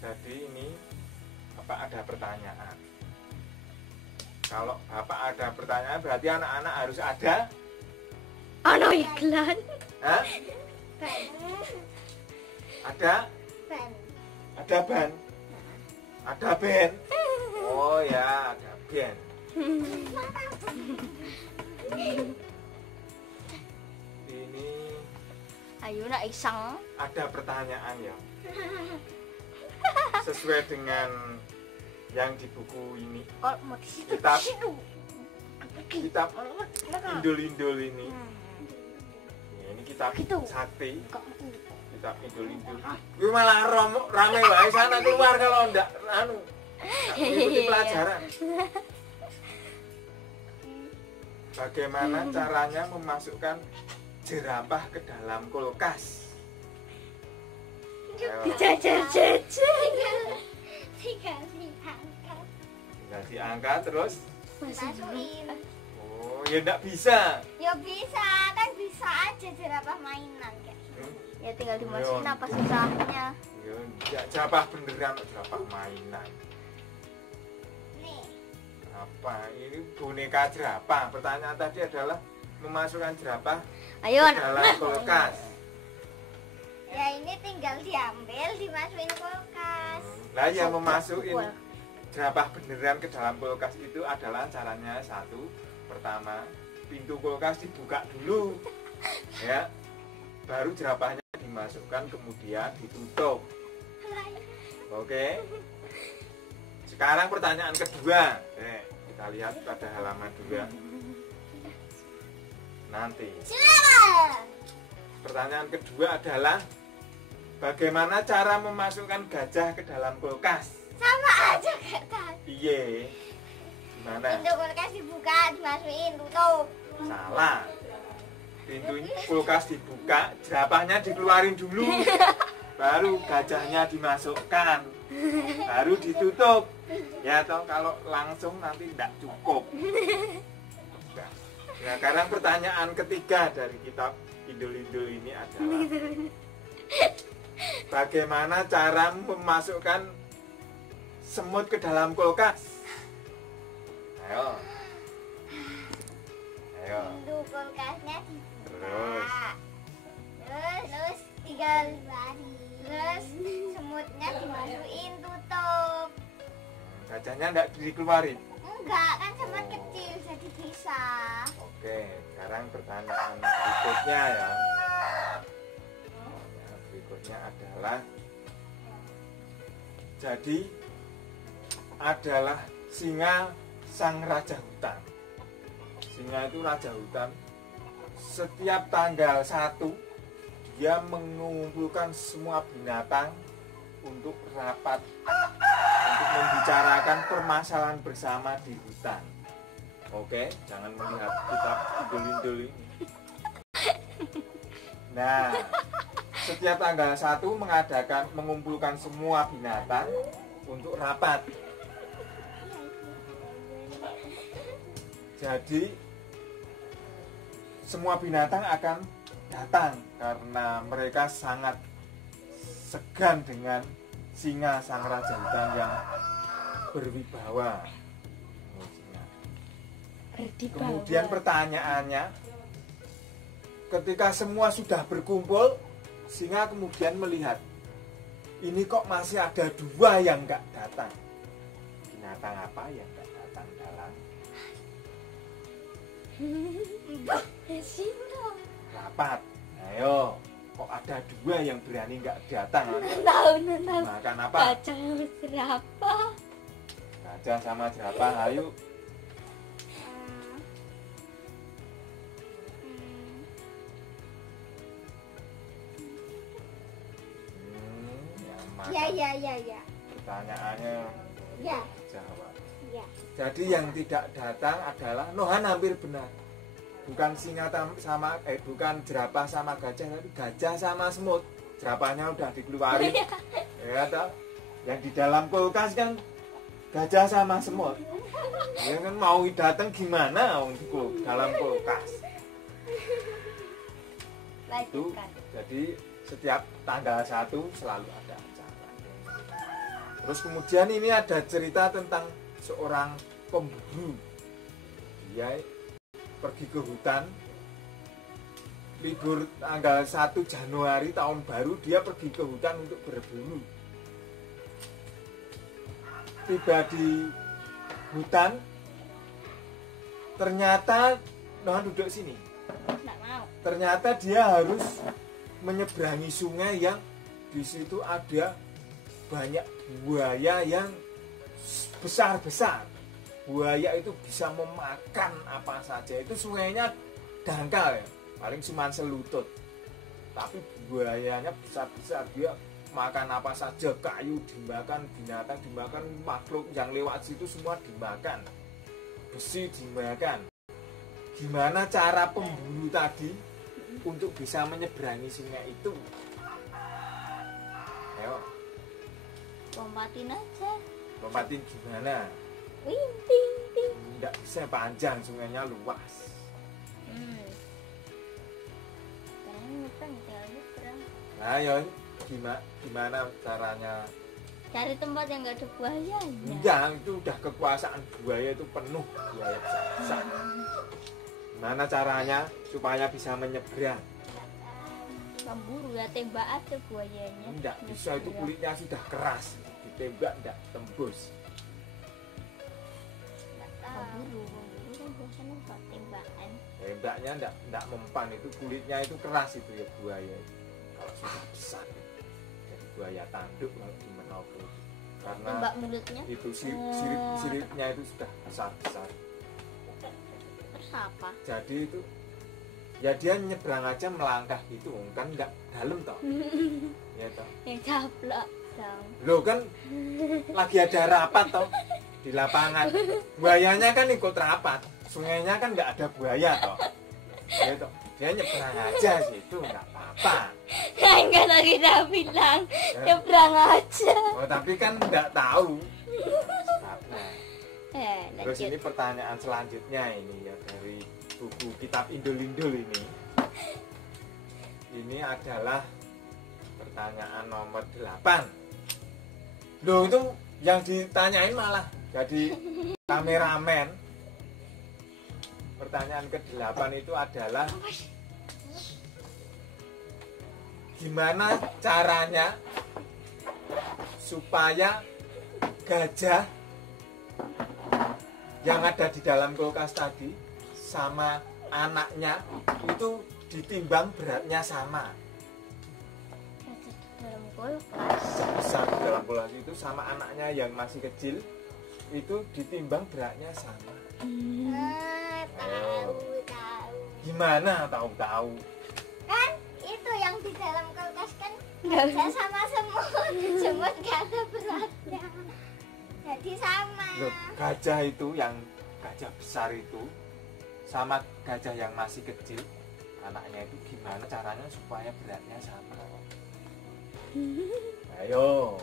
Jadi ini Bapak ada pertanyaan. Kalau Bapak ada pertanyaan berarti anak-anak harus ada iklan. Hah? Ban. Ada? Ban. Ada ban? Ada band? Oh ya, ada band. Ini Ayo nak iseng. ada pertanyaan ya. Sesuai dengan yang di buku ini. Kok mau di situ? Kitab Indul-Indul ini. Ya, ini kitab Gitu. sakti. Kok Kitab Indul-Indul. Ini malah rame wae sana keluar kalau ndak ikuti pelajaran. Bagaimana caranya memasukkan jerapah ke dalam kulkas? Ayo, dijajar-jajar. Tinggal diangkat. tinggal diangkat terus. Masukin. Oh, ya ndak bisa. Ya bisa, kan bisa aja jerapah mainan kayak. Ya tinggal dimasukin apa susahnya. Ya ndak jerapah beneran, jerapah mainan. Nih, Apa ini boneka jerapah? Pertanyaan tadi adalah memasukkan jerapah Ayo ke dalam kulkas. ya ini tinggal diambil, dimasukin kulkas. Nah, yang memasukin jerapah beneran ke dalam kulkas itu adalah caranya satu. Pertama, pintu kulkas dibuka dulu. Ya. Baru jerapahnya dimasukkan kemudian ditutup. Oke. Sekarang pertanyaan kedua. Kita lihat pada halaman 2. Nanti. Silakan. Pertanyaan kedua adalah bagaimana cara memasukkan gajah ke dalam kulkas? Sama aja kayak tadi. Iye. Gimana? Pintu kulkas dibuka, dimasukin, tutup. Salah. Pintu kulkas dibuka, jerapahnya dikeluarin dulu. Baru gajahnya dimasukkan. Baru ditutup. Ya toh kalau langsung nanti tidak cukup. Nah, sekarang pertanyaan ketiga dari kitab Indul-Indul ini adalah bagaimana cara memasukkan semut ke dalam kulkas? Ayo. Ayo. Pintu kulkasnya dibuka. Terus. Terus tinggal lari. Terus semutnya dimasukin, tutup. Gajahnya enggak dikeluarin. Enggak, kan semut kecil jadi bisa. Oke, sekarang pertanyaan berikutnya ya. Berikutnya adalah jadi adalah singa sang raja hutan. Singa itu raja hutan. Setiap tanggal 1 dia mengumpulkan semua binatang untuk rapat untuk membicarakan permasalahan bersama di hutan. Oke, jangan melihat kitab Indul-Indul ini. Nah, setiap tanggal 1 mengumpulkan semua binatang untuk rapat. Jadi semua binatang akan datang karena mereka sangat segan dengan singa sang raja hutan yang berwibawa. Kemudian pertanyaannya, ketika semua sudah berkumpul, singa kemudian melihat, ini kok masih ada 2 yang nggak datang. Binatang apa yang nggak datang dalam rapat? Ayo, kok ada 2 yang berani nggak datang? Tahu. Makan apa? Gajah berapa? Gajah sama jerapah, ayo. Ya. Pertanyaannya Ya. jawab. Ya. Jadi yang tidak datang adalah Nohan hampir benar. Bukan bukan jerapah sama gajah, tapi gajah sama semut. Jerapahnya udah dikeluarin. Ya toh? Yang di dalam kulkas kan gajah sama semut. Ya kan mau datang gimana di dalam kulkas. Itu Lanjutkan. jadi setiap tanggal 1 selalu ada acara. Terus kemudian ini ada cerita tentang seorang pemburu. Dia pergi ke hutan, libur tanggal 1 Januari tahun baru, dia pergi ke hutan untuk berburu. Tiba di hutan, ternyata duduk sini. Nggak mau. Ternyata dia harus menyeberangi sungai yang di situ ada banyak buaya yang besar-besar. Buaya itu bisa memakan apa saja. Itu sungainya dangkal ya, paling cuma selutut. Tapi buayanya besar-besar, dia makan apa saja, kayu dimakan, binatang dimakan, makhluk yang lewat situ semua dimakan. Besi dimakan. Gimana cara pemburu tadi untuk bisa menyeberangi sungai itu? Ayo, Lompatin aja. lompatin gimana? Wing, ting, ting. Tidak bisa, panjang, sungainya luas. Sekarang nyebrang, tinggal nyebrang. Nah, ya gimana caranya? Cari tempat yang nggak ada buayanya. Enggak, itu udah kekuasaan buaya, itu penuh buaya besar. Gimana caranya supaya bisa menyeberang? Pemburu ya, tembak aja buayanya. Enggak bisa, itu kulitnya sudah keras, ditembak enggak tembus. Pemburu kan biasanya buat tembakan. Tembaknya enggak mempan, itu kulitnya itu keras itu ya buaya. Kalau sudah besar, jadi buaya tanduk kalau di Menopo. Karena Tembak mulutnya. itu siripnya itu sudah besar-besar. Terus apa? Jadi itu ya dia nyebrang aja, melangkah gitu kan, enggak dalam toh. Ya toh. Yang caplok dong. Loh kan lagi ada rapat toh di lapangan. Buayanya kan ikut rapat. Sungainya kan enggak ada buaya toh. Ya toh. Dia nyebrang aja situ enggak apa-apa. Enggak lagi udah bilang nyebrang aja. Oh, tapi kan enggak tahu sebabnya. Terus Lanjut. ini pertanyaan selanjutnya ini ya, dari buku kitab Indul-Indul ini. Ini adalah pertanyaan nomor 8. Loh, itu yang ditanyain malah jadi kameramen. Pertanyaan ke-8 itu adalah gimana caranya supaya gajah yang ada di dalam kulkas tadi sama anaknya itu ditimbang beratnya sama. Dalam kulkas. Besar di dalam kulkas itu sama anaknya yang masih kecil itu ditimbang beratnya sama. Tahu. Gimana tahu-tahu? Kan itu yang di dalam kulkas kan Nggak gajah sama semut. Semut gak ada beratnya. Jadi sama. Loh, gajah itu yang gajah besar itu sama gajah yang masih kecil anaknya itu gimana caranya supaya beratnya sama? Ayo.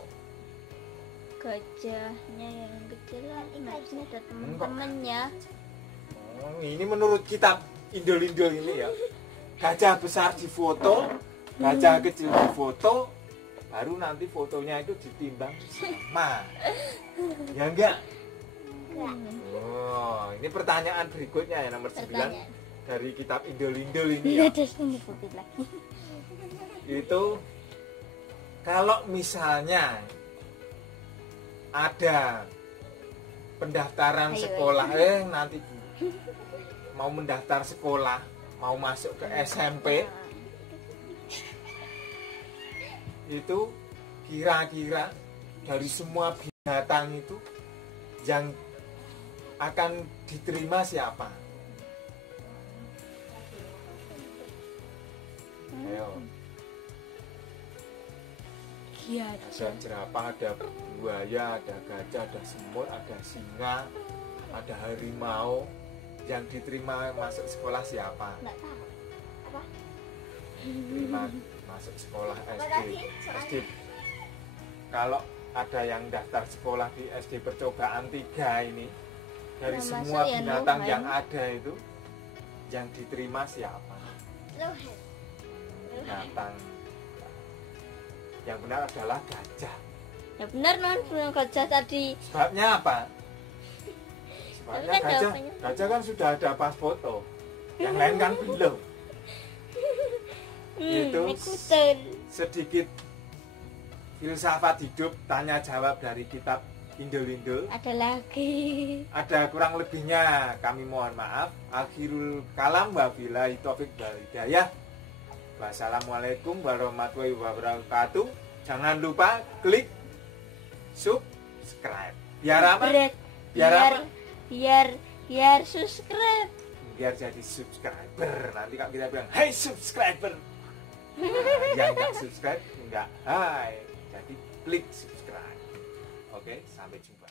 Gajahnya yang kecil kan maksudnya ada temen-temennya. Ini menurut kitab Indul-Indul ini ya. Gajah besar difoto, gajah kecil difoto, baru nanti fotonya itu ditimbang sama. Ya enggak? Oh, ini pertanyaan berikutnya ya, nomor 9 Pertanyaan. dari kitab Indul-Indul ini Iya, ya. terus nyebutin lagi. Itu kalau misalnya ada pendaftaran Ayo, sekolah, nanti mau mendaftar sekolah, mau masuk ke SMP, itu kira-kira dari semua binatang itu yang akan diterima siapa? Ayo. Iya. Ada jerapah, ada buaya, ada gajah, ada semut, ada singa, ada harimau. Yang diterima masuk sekolah siapa? Nggak tahu. Apa? Terima masuk sekolah SD. Kalau ada yang daftar sekolah di SD percobaan 3 ini, dari Yang semua masuk ya binatang Nuhan. yang ada itu, yang diterima siapa? Loh, Binatang yang benar adalah gajah. Ya benar non, burung gajah tadi. Sebabnya apa? Sebabnya Tapi kan gajah, jawabannya- gajah kan sudah ada pas foto. Yang lain kan belum. Itu ikutan. sedikit filsafat hidup tanya jawab dari kitab Indo-Indo. Ada lagi. Ada kurang lebihnya kami mohon maaf. Akhirul kalam wa billahi taufik wal hidayah. Wassalamualaikum warahmatullahi wabarakatuh. Jangan lupa klik subscribe. Biar apa? Berat. Biar apa? Biar subscribe. Biar jadi subscriber. Nanti kalau kita bilang, "Hey subscriber." Nah, yang nggak subscribe enggak hai. Jadi klik subscribe. Oke, sampai jumpa.